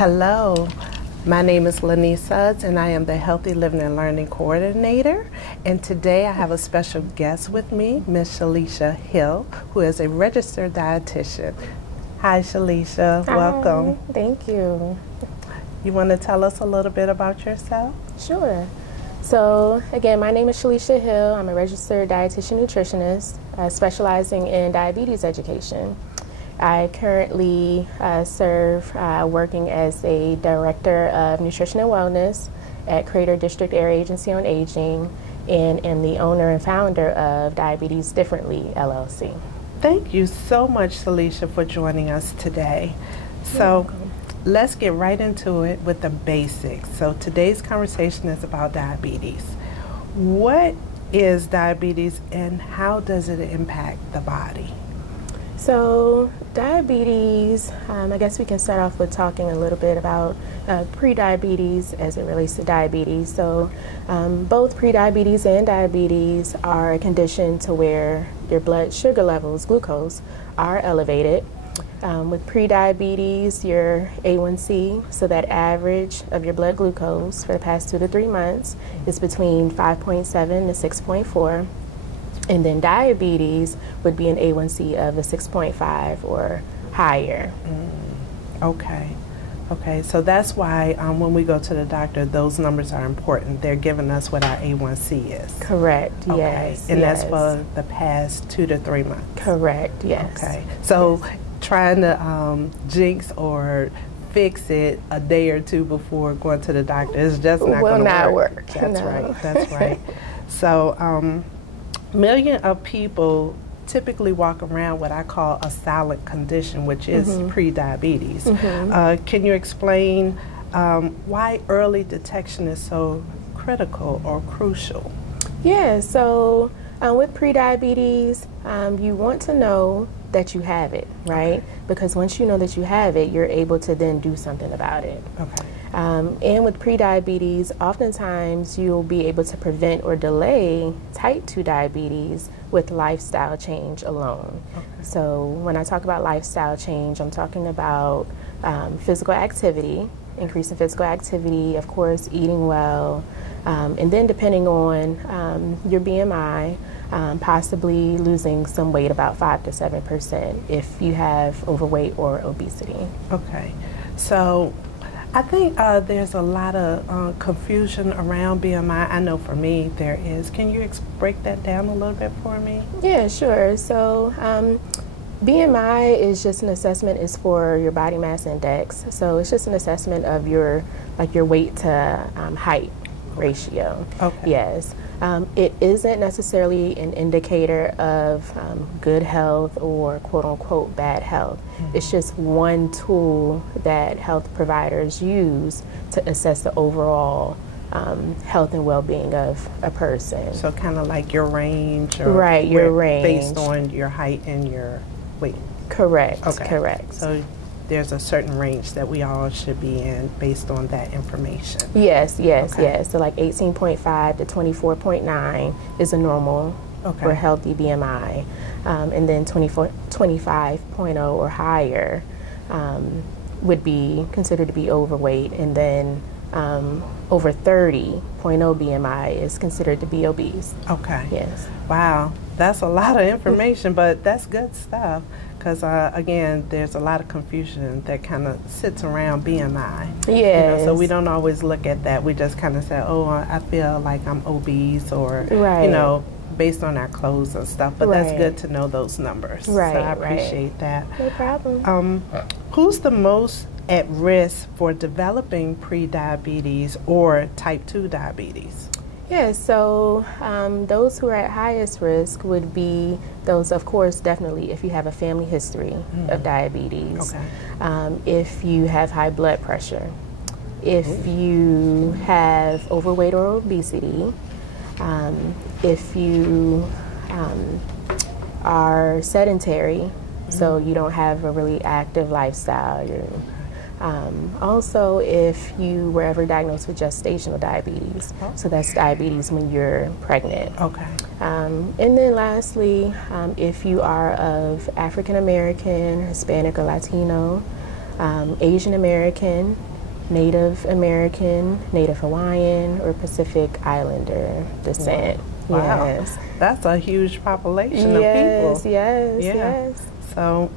Hello, my name is Lenice Sudds and I am the Healthy Living and Learning Coordinator. And today I have a special guest with me, Ms. Shelisha Hill, who is a registered dietitian. Hi Shelisha, welcome. Thank you. You want to tell us a little bit about yourself? Sure. So again, my name is Shelisha Hill. I'm a registered dietitian nutritionist specializing in diabetes education. I currently serve working as a director of nutrition and wellness at Registered Dietitian on Aging, and am the owner and founder of Diabetes Differently, LLC. Thank you so much, Shelisha, for joining us today. So let's get right into it with the basics. So today's conversation is about diabetes. What is diabetes and how does it impact the body? So diabetes, I guess we can start off with talking a little bit about pre-diabetes as it relates to diabetes. So both pre-diabetes and diabetes are a condition to where your blood sugar levels, glucose, are elevated. With pre-diabetes, your A1C, so that average of your blood glucose for the past 2 to 3 months is between 5.7 to 6.4. And then diabetes would be an A1C of a 6.5 or higher. Okay, so that's why when we go to the doctor, those numbers are important. They're giving us what our A1C is. Correct, okay. Yes. And yes. that's for the past 2 to 3 months. Correct, yes. Okay, so trying to jinx or fix it a day or two before going to the doctor is just not going to work. That's right, that's right. So, millions of people typically walk around what I call a silent condition, which is pre-diabetes. Can you explain why early detection is so critical or crucial? Yeah, so with pre-diabetes, you want to know that you have it, right? Okay. Because once you know that you have it, you're able to then do something about it. Okay. And with pre-diabetes, oftentimes you'll be able to prevent or delay type 2 diabetes with lifestyle change alone. Okay. So when I talk about lifestyle change, I'm talking about physical activity, increasing physical activity, of course, eating well, and then depending on your BMI, possibly losing some weight, about 5 to 7% if you have overweight or obesity. Okay, so I think there's a lot of confusion around BMI. I know for me there is. Can you break that down a little bit for me? Yeah, sure. So BMI is just an assessment, is for your body mass index. So it's just an assessment of your weight to height ratio. Okay. Yes. It isn't necessarily an indicator of good health or quote-unquote bad health. It's just one tool that health providers use to assess the overall health and well-being of a person. So kind of like your range? Or right, your range. Based on your height and your weight? Correct, okay. Correct. So there's a certain range that we all should be in based on that information. Yes, yes, okay. Yes. So like 18.5 to 24.9 is a normal for healthy BMI. And then 25.0 or higher would be considered to be overweight. And then over 30.0 BMI is considered to be obese. Okay. Yes. Wow. That's a lot of information, but that's good stuff. Because, again, there's a lot of confusion that kind of sits around BMI. Yes. You know, so we don't always look at that. We just kind of say, oh, I feel like I'm obese or, right. you know, based on our clothes and stuff. But that's good to know those numbers. Right, so I appreciate that. No problem. Who's the most at risk for developing pre-diabetes or type 2 diabetes? Yeah, so those who are at highest risk would be those, of course, definitely if you have a family history of diabetes, if you have high blood pressure, if you have overweight or obesity, if you are sedentary, so you don't have a really active lifestyle, also, if you were ever diagnosed with gestational diabetes, so that's diabetes when you're pregnant. Okay. And then lastly, if you are of African American, Hispanic or Latino, Asian American, Native American, Native Hawaiian, or Pacific Islander descent. Wow. Yes. That's a huge population of people. Yes. So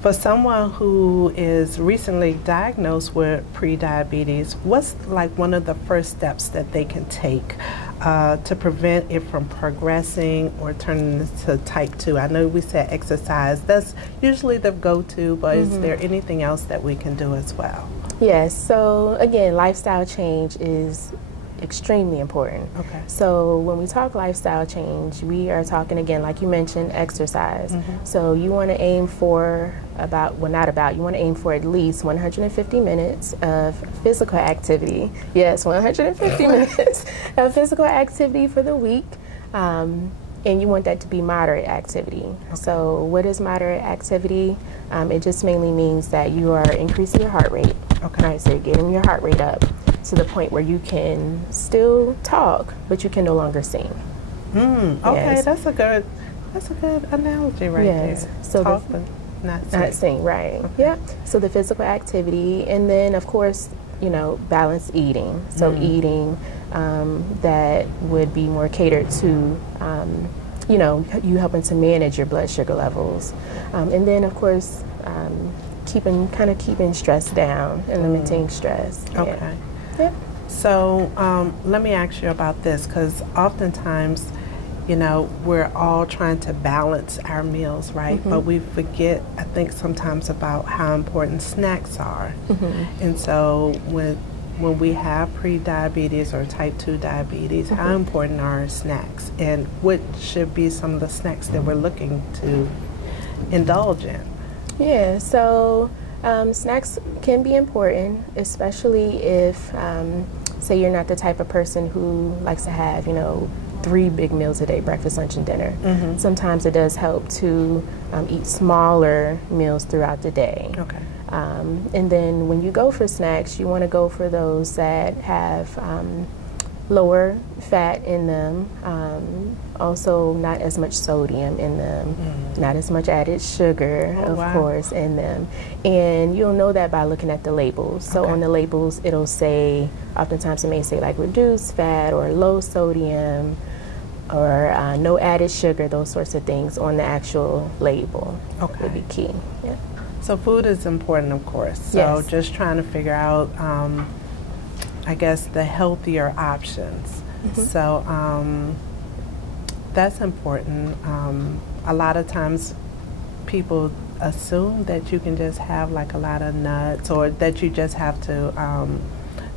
for someone who is recently diagnosed with prediabetes, what's like one of the first steps that they can take to prevent it from progressing or turning into type 2? I know we said exercise. That's usually the go-to, but is there anything else that we can do as well? Yes. So again, lifestyle change is extremely important. Okay. So when we talk lifestyle change, we are talking, again, like you mentioned, exercise. So you want to aim for you want to aim for at least 150 minutes of physical activity. Yes, 150 minutes of physical activity for the week. And you want that to be moderate activity. Okay. So what is moderate activity? It just mainly means that you are increasing your heart rate. Okay. Right, so you're getting your heart rate up to the point where you can still talk, but you can no longer sing. Okay, yes. That's a good analogy right there. So talk, but not sing, right? Okay. Yeah. So the physical activity, and then of course, balanced eating. So eating that would be more catered to, you helping to manage your blood sugar levels, and then of course, keeping stress down and limiting stress. Okay. Yeah. So let me ask you about this, because oftentimes, we're all trying to balance our meals, right? But we forget, I think, sometimes about how important snacks are. And so when we have pre-diabetes or type 2 diabetes, how important are snacks? And what should be some of the snacks that we're looking to indulge in? Yeah, so snacks can be important, especially if, say, you're not the type of person who likes to have, 3 big meals a day, breakfast, lunch, and dinner. Sometimes it does help to eat smaller meals throughout the day. Okay. And then when you go for snacks, you want to go for those that have lower fat in them, also not as much sodium in them, not as much added sugar, of course, in them. And you'll know that by looking at the labels. So on the labels, it'll say, oftentimes it may say like reduced fat or low sodium or no added sugar, those sorts of things on the actual label would be key. Yeah. So food is important, of course. So just trying to figure out, I guess, the healthier options. So that's important. A lot of times people assume that you can just have like a lot of nuts, or that you just have to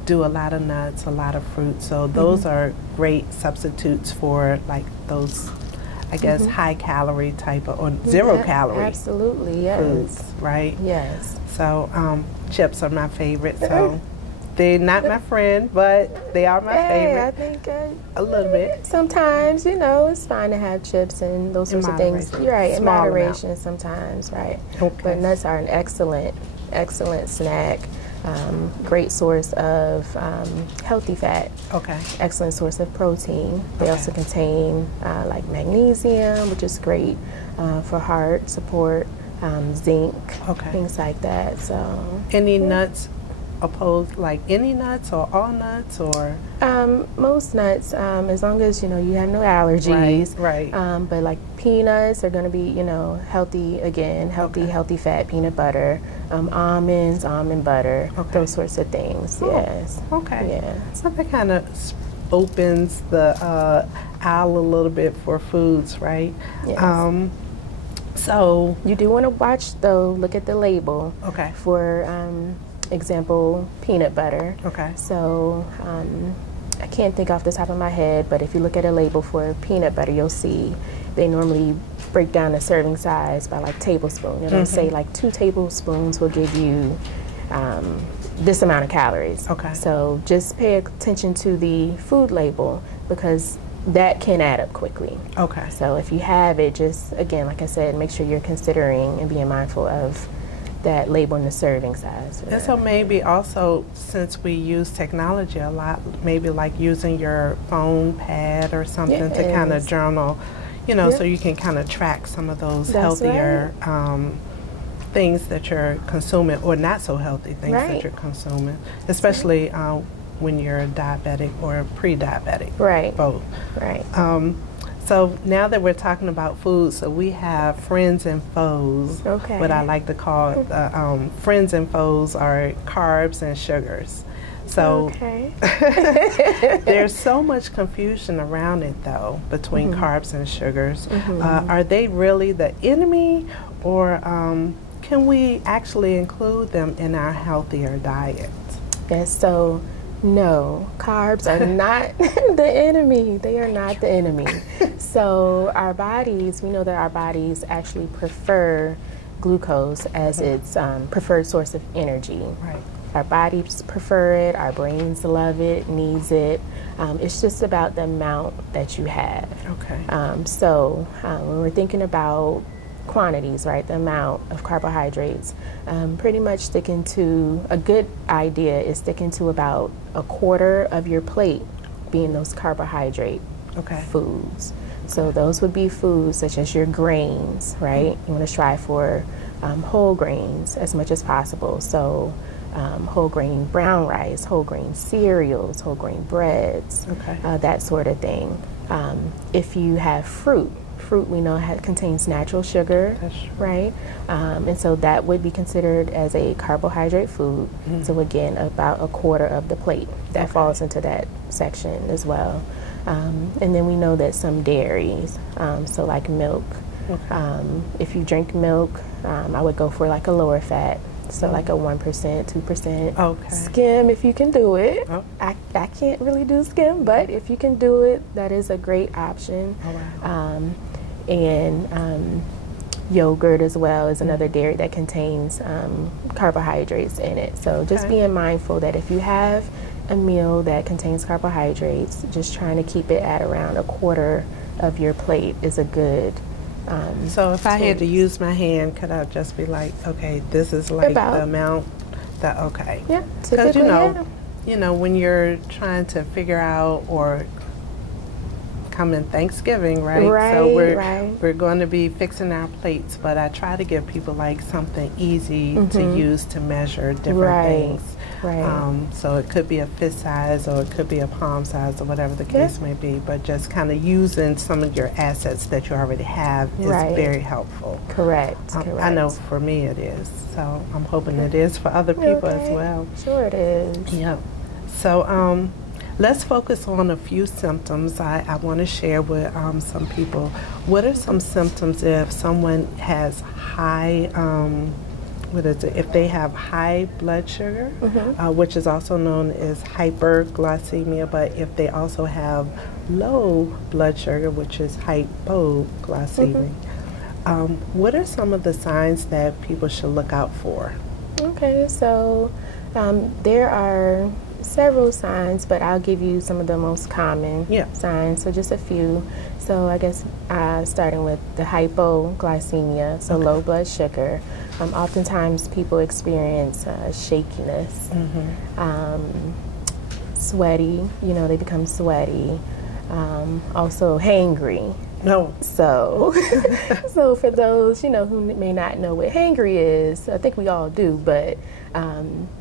do a lot of nuts, a lot of fruit. So those are great substitutes for like those, I guess, high calorie type of, or zero calorie absolutely, yes. foods, right? Yes. So chips are my favorite. So they're not my friend, but they are my favorite. I think a little bit. Sometimes, it's fine to have chips and those sorts of things. You're right, in moderation sometimes, right? Okay. But nuts are an excellent snack. Great source of healthy fat. Okay. Excellent source of protein. They also contain like magnesium, which is great for heart support, zinc, things like that. So any nuts opposed, like any nuts or all nuts, or most nuts, as long as you have no allergies, right. But like peanuts are going to be healthy, again, healthy fat, peanut butter, almonds, almond butter, those sorts of things. Yes. Okay. Yeah. So that kind of opens the aisle a little bit for foods, right? Yes. So you do want to watch though. Look at the label. Okay. For example, peanut butter. Okay. So I can't think off the top of my head, but if you look at a label for peanut butter, you'll see they normally break down the serving size by like tablespoon. It'll say like 2 tablespoons will give you this amount of calories. Okay. So just pay attention to the food label, because that can add up quickly. Okay. So if you have it, just again, like I said, make sure you're considering and being mindful of that label and the serving size. And so maybe also, since we use technology a lot, maybe like using your phone pad or something to kind of journal, so you can kind of track some of those healthier things that you're consuming, or not so healthy things that you're consuming, especially when you're diabetic or pre-diabetic. Both. So now that we're talking about food, so we have friends and foes. What I like to call friends and foes are carbs and sugars. So there's so much confusion around it, though, between carbs and sugars. Are they really the enemy, or can we actually include them in our healthier diet? Yes, so no, carbs are not the enemy. They are not the enemy. So our bodies, we know that our bodies actually prefer glucose as its preferred source of energy. Our bodies prefer it, our brains love it, needs it. It's just about the amount that you have. So when we're thinking about quantities, right, the amount of carbohydrates, pretty much sticking to, a good idea is sticking to about a quarter of your plate being those carbohydrate foods. So those would be foods such as your grains, right? You want to strive for whole grains as much as possible. So whole grain brown rice, whole grain cereals, whole grain breads, that sort of thing. If you have fruit we know contains natural sugar, right? And so that would be considered as a carbohydrate food. So again, about a quarter of the plate that falls into that section as well. And then we know that some dairies, so like milk, if you drink milk, I would go for like a lower fat. So like a 1%, 2%. Skim if you can do it. I can't really do skim, but if you can do it, that is a great option. And yogurt as well is another dairy that contains carbohydrates in it. So just being mindful that if you have a meal that contains carbohydrates, just trying to keep it at around a quarter of your plate is a good so if I had to use my hand, could I just be like, okay, this is like the amount that, because you know, when you're trying to figure out, or coming Thanksgiving, right? So we're going to be fixing our plates, but I try to give people like something easy to use to measure different things. So it could be a fist size, or it could be a palm size, or whatever the case may be, but just kind of using some of your assets that you already have is very helpful. I know for me it is, so I'm hoping it is for other people as well. Sure it is. So let's focus on a few symptoms I want to share with some people. What are some symptoms if someone has high if they have high blood sugar, which is also known as hyperglycemia, but if they also have low blood sugar, which is hypoglycemia, what are some of the signs that people should look out for? So there are several signs, but I'll give you some of the most common signs, so just a few. So I guess starting with the hypoglycemia, so low blood sugar. Oftentimes people experience shakiness, sweaty, they become sweaty, also hangry. So for those, who may not know what hangry is, I think we all do, but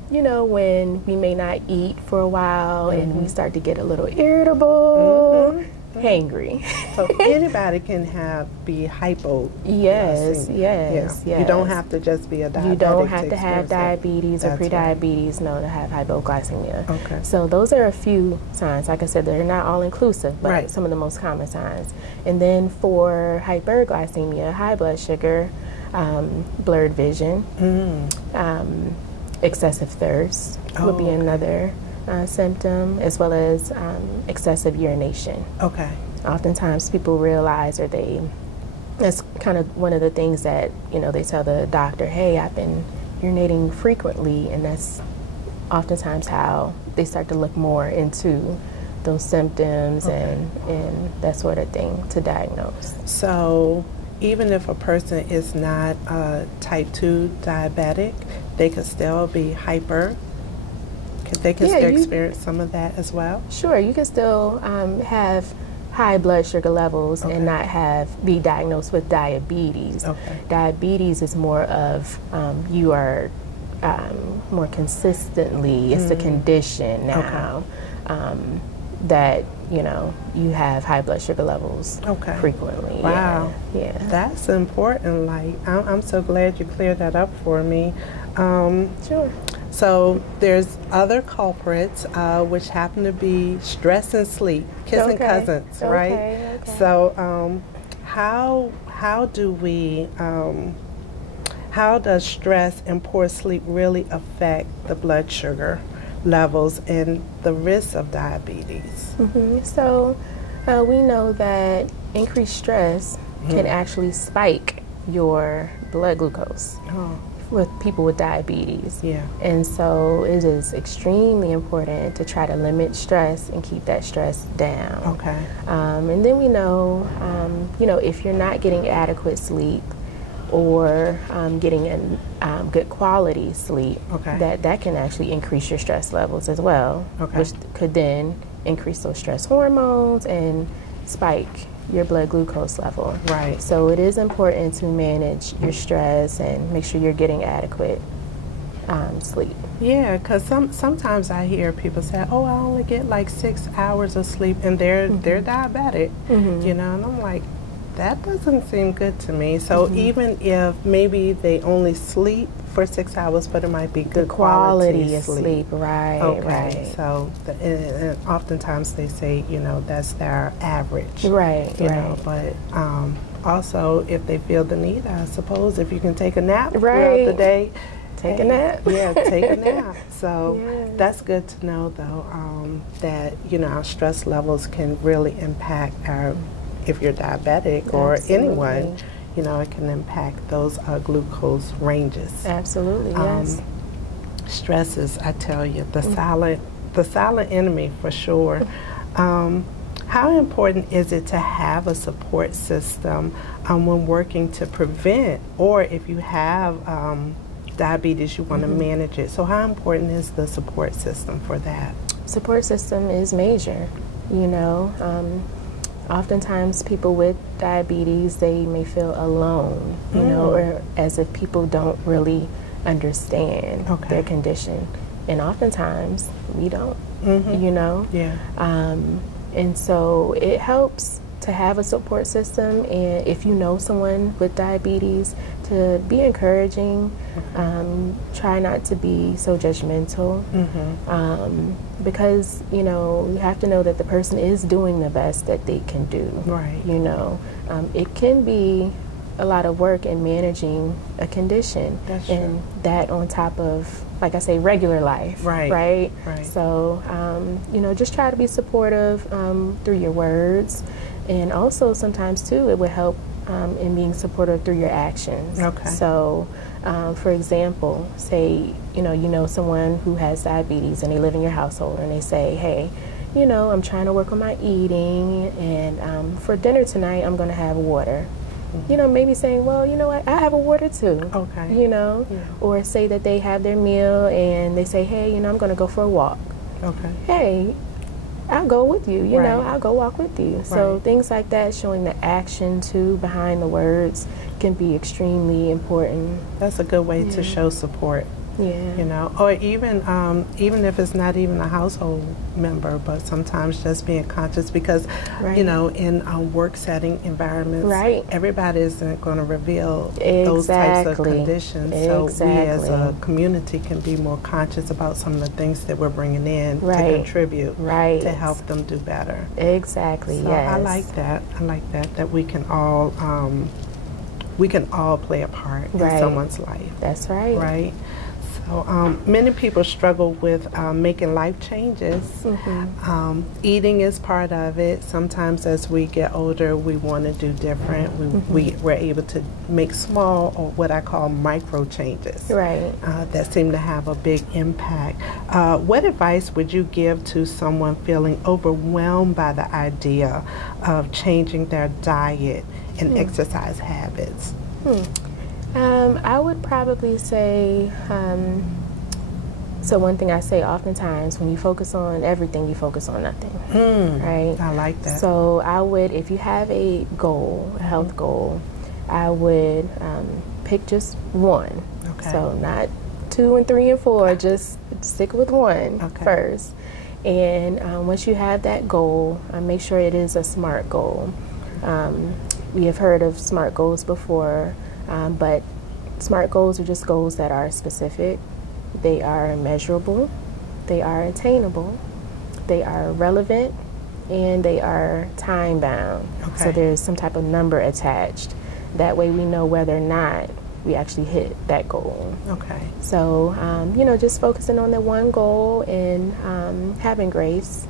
when we may not eat for a while and we start to get a little irritable, hangry. So anybody can be hypo. Yes. You don't have to just be a diabetic. You don't have to have diabetes or prediabetes, to have hypoglycemia. So those are a few signs. Like I said, they're not all inclusive, but some of the most common signs. And then for hyperglycemia, high blood sugar, blurred vision, excessive thirst would be another symptom, as well as excessive urination. Oftentimes people realize, or that's kind of one of the things that, they tell the doctor, hey, I've been urinating frequently, and that's oftentimes how they start to look more into those symptoms and that sort of thing to diagnose. So even if a person is not type 2 diabetic, they could still be hyper. They can still experience some of that as well? Sure, you can still have high blood sugar levels and not be diagnosed with diabetes. Diabetes is more of you are more consistently, it's a condition now that you have high blood sugar levels frequently. Wow. Yeah. That's important. Like, I'm so glad you cleared that up for me. Sure. So there's other culprits, which happen to be stress and sleep, kissing cousins, right? So how does stress and poor sleep really affect the blood sugar levels and the risk of diabetes? So we know that increased stress can actually spike your blood glucose with people with diabetes. And so it is extremely important to try to limit stress and keep that stress down. And then we know, if you're not getting adequate sleep or getting a good quality sleep, that can actually increase your stress levels as well, which could then increase those stress hormones and spike your blood glucose level. So it is important to manage your stress and make sure you're getting adequate sleep. Yeah, because sometimes I hear people say, "Oh, I only get like 6 hours of sleep," and they're diabetic, and I'm like, that doesn't seem good to me. So even if maybe they only sleep for 6 hours, but it might be good quality of sleep. Right. So and oftentimes they say, that's their average. But also if they feel the need, I suppose, if you can take a nap throughout the day. Take a nap. Yeah, take a nap. So that's good to know, though, that, our stress levels can really impact if you're diabetic or anyone, it can impact those glucose ranges. Absolutely, yes. Stress is, I tell you, the silent enemy for sure. How important is it to have a support system when working to prevent, or if you have diabetes, you want to manage it? So how important is the support system for that? Support system is major, oftentimes people with diabetes, they may feel alone, or as if people don't really understand their condition. And oftentimes we don't, and so it helps to have a support system, and if you know someone with diabetes, to be encouraging, try not to be so judgmental, because you have to know that the person is doing the best that they can do. It can be a lot of work in managing a condition, and that on top of, like I say, regular life, right? So just try to be supportive through your words, and also sometimes too it would help in being supportive through your actions. So for example, say you know someone who has diabetes and they live in your household, and they say, hey, I'm trying to work on my eating, and for dinner tonight I'm going to have water. Maybe saying, well, you know what, I have a water too. Or say that they have their meal and they say, hey, I'm going to go for a walk. Hey, I'll go with you, I'll go walk with you. So things like that, showing the action too behind the words, can be extremely important. That's a good way to show support. Or even if it's not even a household member, but sometimes just being conscious, because in work setting environments, everybody isn't going to reveal those types of conditions. So we as a community can be more conscious about some of the things that we're bringing in to contribute to help them do better. So I like that. That we can all play a part in someone's life. That's right. So many people struggle with making life changes. Eating is part of it. Sometimes as we get older, we want to do different. We're able to make small, or what I call micro changes, that seem to have a big impact. What advice would you give to someone feeling overwhelmed by the idea of changing their diet and exercise habits? I would probably say So one thing I say oftentimes, when you focus on everything, you focus on nothing, right? I like that. So I would, if you have a goal, a health goal, I would pick just one. Okay. So not 2 and 3 and 4, just stick with one first. And once you have that goal, make sure it is a SMART goal. We have heard of SMART goals before, but SMART goals are just goals that are specific. They are measurable, they are attainable, they are relevant, and they are time bound. Okay. So there's some type of number attached. That way we know whether or not we actually hit that goal. Okay. So, just focusing on the one goal and having grace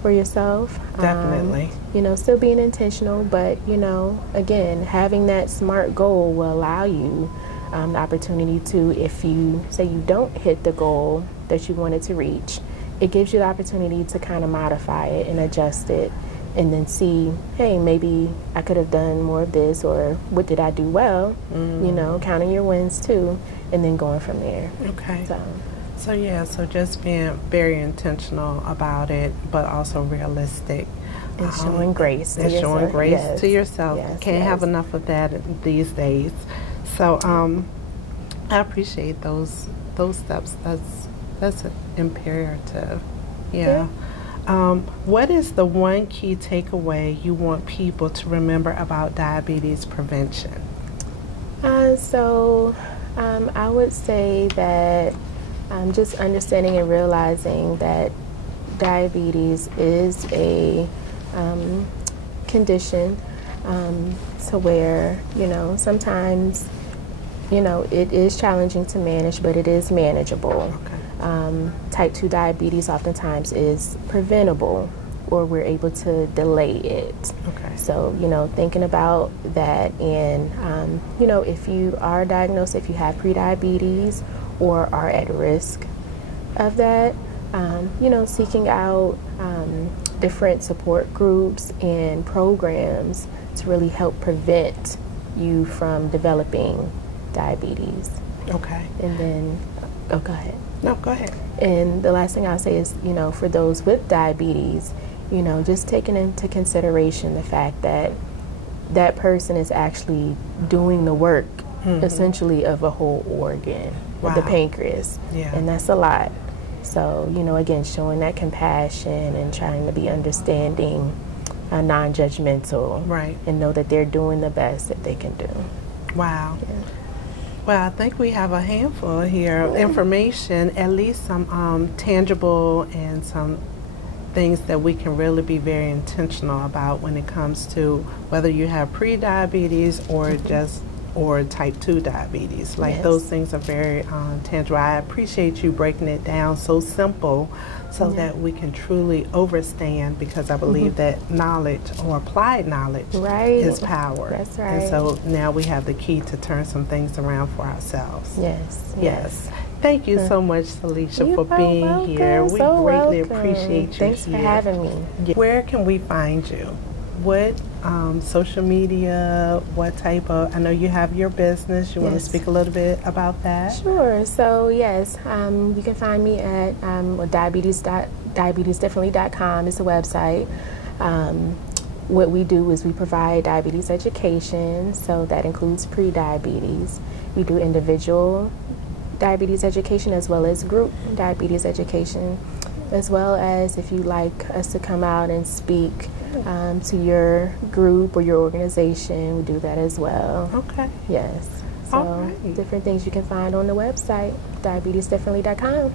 for yourself. Definitely. Still being intentional, but, again, having that SMART goal will allow you the opportunity to, if you say you don't hit the goal that you wanted to reach, it gives you the opportunity to kind of modify it and adjust it and then see, hey, maybe I could have done more of this, or what did I do well, counting your wins too, and then going from there. Okay. So just being very intentional about it, but also realistic. And showing grace to yourself. Showing grace to yourself. Yes, Can't have enough of that these days. So I appreciate those steps. That's imperative. Yeah. What is the one key takeaway you want people to remember about diabetes prevention? I would say that just understanding and realizing that diabetes is a condition to where, sometimes, it is challenging to manage, but it is manageable. Okay. Type 2 diabetes oftentimes is preventable, or we're able to delay it. Okay. So, thinking about that, and, if you are diagnosed, if you have prediabetes or are at risk of that, seeking out different support groups and programs to really help prevent you from developing diabetes. Okay. And then, go ahead. No, go ahead. And the last thing I'll say is, for those with diabetes, just taking into consideration the fact that that person is actually doing the work, essentially, of a whole organ, of the pancreas. Yeah. And that's a lot. So, again, showing that compassion and trying to be understanding, non-judgmental. Right. And know that they're doing the best that they can do. Wow. Yeah. Well, I think we have a handful here of information, at least some tangible and some things that we can really be very intentional about when it comes to whether you have pre-diabetes or or type 2 diabetes. Like those things are very tangible. I appreciate you breaking it down so simple so that we can truly understand, because I believe that knowledge, or applied knowledge, is power. That's right. And so now we have the key to turn some things around for ourselves. Yes. Thank you so much, Shelisha, for being here. We greatly appreciate you. Thanks for having me. Where can we find you? What social media, what type of, I know you have your business. You want to speak a little bit about that? Sure. So, yes, you can find me at diabetesdefinitely.com is the website. What we do is we provide diabetes education, so that includes pre-diabetes. We do individual diabetes education as well as group diabetes education, as well as if you'd like us to come out and speak to your group or your organization, we do that as well. Okay. Yes. So different things you can find on the website, diabetesdefinitely.com.